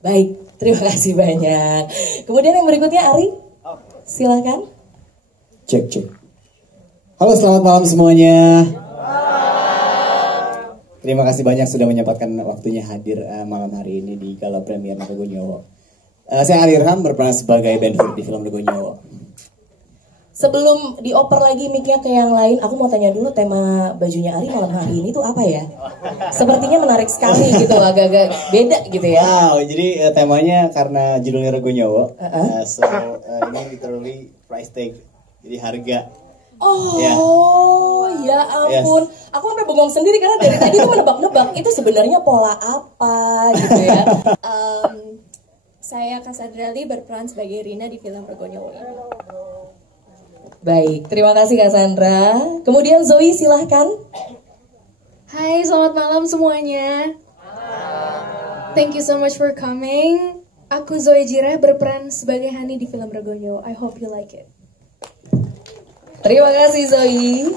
Baik, terima kasih banyak. Kemudian yang berikutnya Ari, silakan. Cek. Halo, selamat malam semuanya. Terima kasih banyak sudah menyempatkan waktunya hadir malam hari ini di gala premier Rego Nyowo. Saya Ari Irham, berperan sebagai Ben Hur di film Rego Nyowo. Sebelum dioper lagi mic-nya ke yang lain, aku mau tanya dulu tema bajunya Ari malam hari ini tuh apa ya? Sepertinya menarik sekali gitu, agak-agak beda gitu ya. Wow, jadi temanya karena judulnya Rego Nyowo, ini literally price tag, jadi harga. Oh, ya ampun. Yes. Aku sampai bengong sendiri karena dari tadi tuh menebak-nebak itu sebenarnya pola apa gitu ya. Saya Cassandra Lee berperan sebagai Rina di film Rego Nyowo. Baik, terima kasih Cassandra. Kemudian Zoe silahkan. Hai, selamat malam semuanya. Thank you so much for coming. Aku Zoe Jireh berperan sebagai Hani di film Rego Nyowo. I hope you like it. Terima kasih Zoe.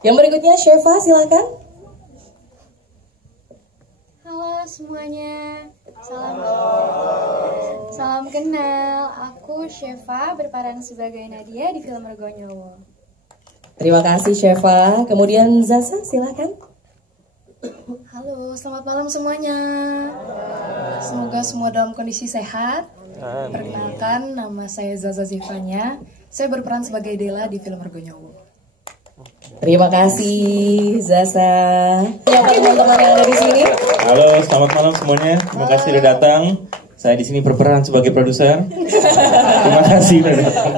Yang berikutnya Sheva silahkan. Halo semuanya. Salam kenal. Aku Sheva berperan sebagai Nadia di film Rego Nyowo. Terima kasih Sheva. Kemudian Zaza silahkan. Halo, selamat malam semuanya. Semoga semua dalam kondisi sehat. Perkenalkan, nama saya Zaza Zivanya. Saya berperan sebagai Dela di film Rego Nyowo. Terima kasih Zaza. Siapa teman-teman yang ada di sini? Halo, selamat malam semuanya. Terima kasih sudah datang. Saya di sini berperan sebagai produser. Terima kasih sudah datang.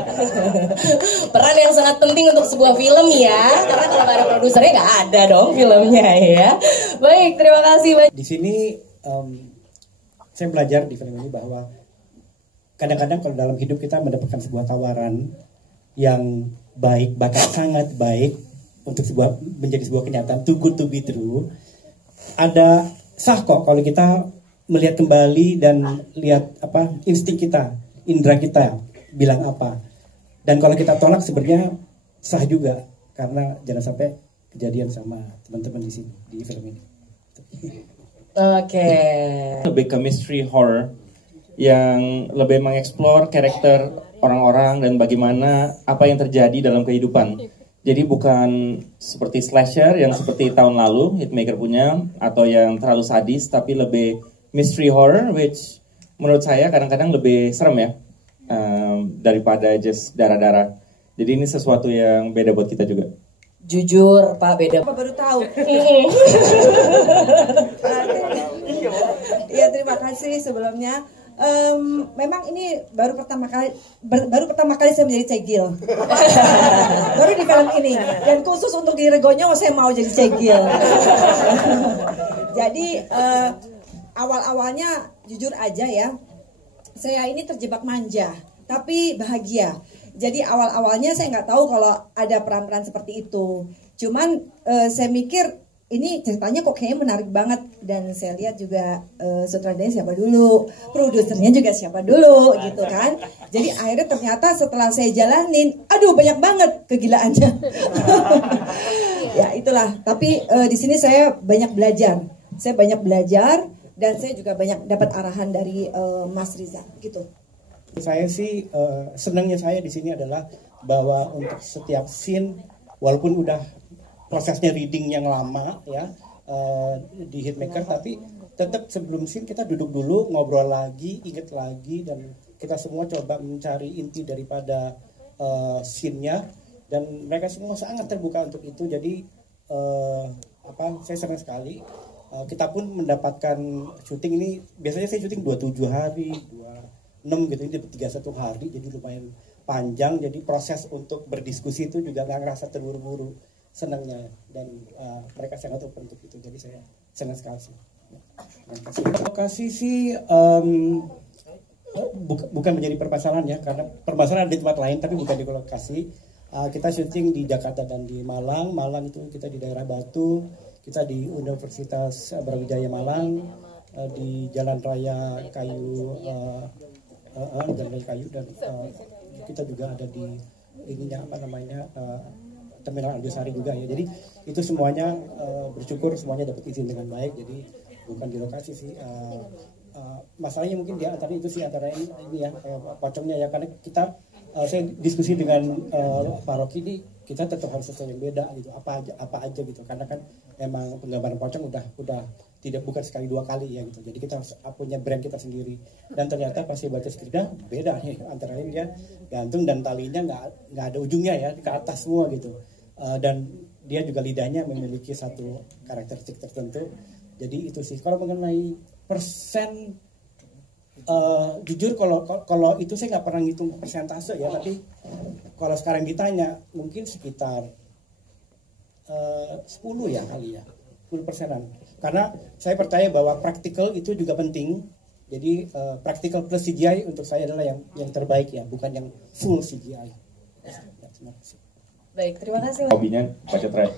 Peran yang sangat penting untuk sebuah film ya, karena kalau nggak ada produsernya nggak ada dong filmnya ya. Baik, terima kasih. Di sini saya belajar di film ini bahwa kadang-kadang kalau dalam hidup kita mendapatkan sebuah tawaran yang baik, bahkan sangat baik untuk menjadi sebuah kenyataan, too good to be true. Ada sah kok kalau kita melihat kembali dan lihat insting kita, indera kita bilang apa. Dan kalau kita tolak sebenarnya sah juga, karena jangan sampai kejadian sama teman-teman di sini di film ini. Oke. Lebih ke mystery horror yang lebih mengeksplor karakter orang-orang dan bagaimana apa yang terjadi dalam kehidupan. Jadi bukan seperti slasher yang seperti tahun lalu Hitmaker punya, atau yang terlalu sadis, tapi lebih mystery horror, which menurut saya kadang-kadang lebih serem ya, daripada just darah-darah. Jadi ini sesuatu yang beda buat kita juga. Jujur Pak, beda. Apa baru tahu? Ya, terima kasih sebelumnya. Memang ini baru pertama kali saya menjadi cegil. Baru di film ini, dan khusus untuk di Rego Nyowo saya mau jadi cegil. Jadi awal-awalnya jujur aja ya, saya ini terjebak manja tapi bahagia. Jadi awal-awalnya saya nggak tahu kalau ada peran-peran seperti itu. Cuman saya mikir ini ceritanya kok kayaknya menarik banget, dan saya lihat juga sutradaranya siapa dulu, produsernya juga siapa dulu gitu kan. Jadi akhirnya ternyata setelah saya jalanin, aduh banyak banget kegilaannya. Ya itulah. Tapi di sini saya banyak belajar. Dan saya juga banyak dapat arahan dari Mas Riza gitu. Saya sih senangnya saya di sini adalah bahwa untuk setiap scene, walaupun udah prosesnya reading yang lama ya di Hitmaker, tapi tetap sebelum scene kita duduk dulu, ngobrol lagi, inget lagi, dan kita semua coba mencari inti daripada scene-nya, dan mereka semua sangat terbuka untuk itu. Jadi saya senang sekali. Kita pun mendapatkan syuting ini, biasanya saya syuting 27 hari, 26 gitu, ini 31 hari, jadi lumayan panjang. Jadi proses untuk berdiskusi itu juga nggak ngerasa terburu-buru, senangnya, dan mereka sangat open untuk itu, jadi saya senang sekali sih. Lokasi sih bukan menjadi permasalahan ya, karena permasalahan ada di tempat lain tapi bukan di lokasi. Kita syuting di Jakarta dan di Malang. Malang itu kita di daerah Batu, kita di Universitas Brawijaya Malang, di Jalan Raya Kayu, dan kita juga ada di Terminal Anjasari juga ya. Jadi itu semuanya bersyukur semuanya dapat izin dengan baik. Jadi bukan di lokasi sih. masalahnya mungkin dia antara itu sih, antara ini ya pocongnya ya, karena kita saya diskusi dengan Pak Rocky ini, kita tetap harus sesuatu yang beda gitu, apa aja gitu, karena kan emang penggambaran pocong udah tidak, bukan sekali dua kali ya gitu, jadi kita harus punya brand kita sendiri. Dan ternyata pas saya baca skripnya beda nih, antara lain dia gantung dan talinya nggak ada ujungnya ya, ke atas semua gitu, dan dia juga lidahnya memiliki satu karakteristik tertentu. Jadi itu sih. Kalau mengenai persen, jujur kalau itu saya nggak pernah ngitung persentase ya, tapi kalau sekarang ditanya mungkin sekitar 10 ya kali ya, 10%-an. Karena saya percaya bahwa praktikal itu juga penting. Jadi praktikal plus CGI untuk saya adalah yang terbaik ya, bukan yang full CGI. Baik, terima kasih. Hobinya baca thread.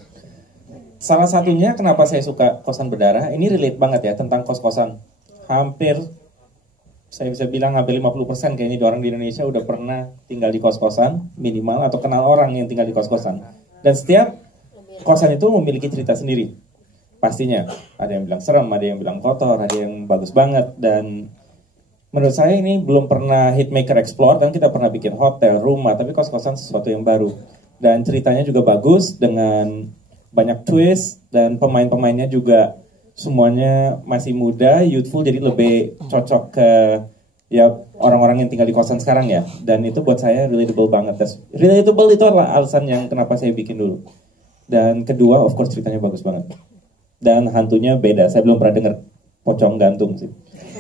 Salah satunya kenapa saya suka kosan berdarah, ini relate banget ya tentang kos-kosan. Hampir, saya bisa bilang hampir 50% kayaknya di orang di Indonesia udah pernah tinggal di kos-kosan minimal, atau kenal orang yang tinggal di kos-kosan. Dan setiap kosan itu memiliki cerita sendiri. Pastinya, ada yang bilang serem, ada yang bilang kotor, ada yang bagus banget. Dan menurut saya ini belum pernah Hitmaker explore, dan kita pernah bikin hotel, rumah, tapi kos-kosan sesuatu yang baru. Dan ceritanya juga bagus dengan banyak twist, dan pemain-pemainnya juga semuanya masih muda, youthful, jadi lebih cocok ke ya orang-orang yang tinggal di kosan sekarang ya. Dan itu buat saya relatable banget. Relatable itu adalah alasan yang kenapa saya bikin dulu. Dan kedua, of course ceritanya bagus banget. Dan hantunya beda, saya belum pernah dengar pocong gantung sih.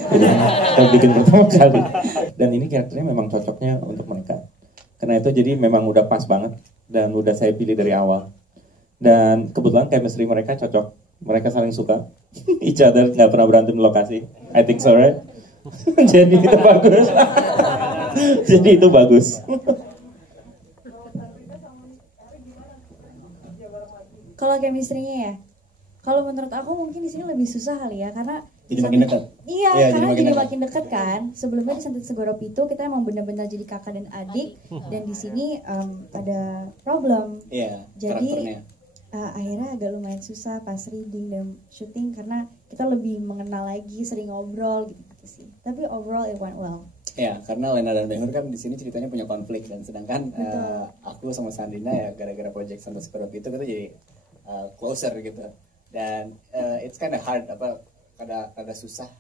Jadi kita bikin pertama kali. Dan ini karakternya memang cocoknya untuk mereka. Karena itu jadi memang udah pas banget, dan udah saya pilih dari awal. Dan kebetulan chemistry mereka cocok. Mereka saling suka. Each other, gak pernah berantem di lokasi. I think so, right? Jadi itu bagus. Jadi itu bagus. Kalau chemistry-nya ya, kalau menurut aku mungkin di sini lebih susah kali ya, karena Jadi makin dekat. Iya, Ya, karena jadi jadi makin makin dekat kan. Sebelumnya di Santet Segoro Pitu kita emang benar-benar jadi kakak dan adik, dan di sini ada problem. Iya, Jadi karakternya. akhirnya agak lumayan susah pas reading dan syuting, karena kita lebih mengenal lagi, sering ngobrol gitu sih. Tapi overall it went well. Ya, karena Lena dan Behur kan di sini ceritanya punya konflik, dan sedangkan aku sama Sandrina ya gara-gara project Santet Segoro Pitu kita jadi closer gitu. Dan it's kind of hard, ada susah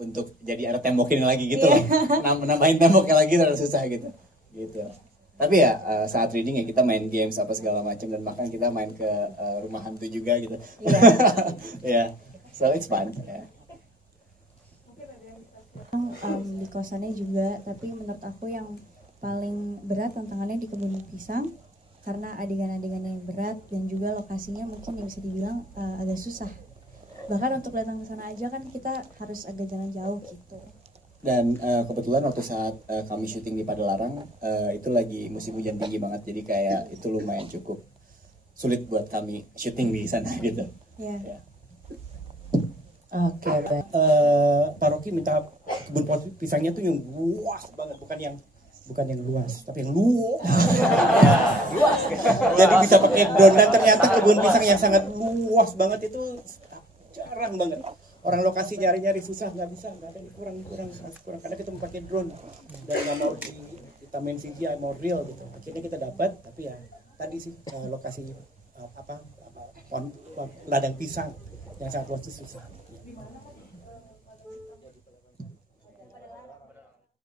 untuk jadi ada tembokin lagi gitu loh. Nambahin temboknya lagi itu ada susah gitu. Tapi ya saat reading ya kita main games apa segala macam, dan bahkan kita main ke rumah hantu juga gitu. Ya, so it's fun. Yeah. Di kosannya juga, tapi menurut aku yang paling berat tantangannya di kebun pisang, karena adegan-adegannya yang berat, dan juga lokasinya mungkin yang bisa dibilang agak susah. Bahkan untuk datang ke sana aja kan kita harus agak jalan jauh gitu. Dan kebetulan waktu saat kami syuting di Padalarang itu lagi musim hujan tinggi banget, jadi kayak itu lumayan cukup sulit buat kami syuting di sana gitu. Yeah. Ya. Oke, baik. Pak Rocky minta kebun pisangnya tuh yang luas banget, bukan yang luas, tapi yang luas. Jadi bisa pakai drone, dan ternyata kebun pisang yang sangat luas banget itu jarang banget. Orang lokasi nyari susah, nggak ada, kurang karena kita mau pakai drone dan nggak mau ditambahin CGI, mau real gitu. Akhirnya kita dapat, tapi ya tadi sih lokasi ladang pisang yang sangat luas itu susah.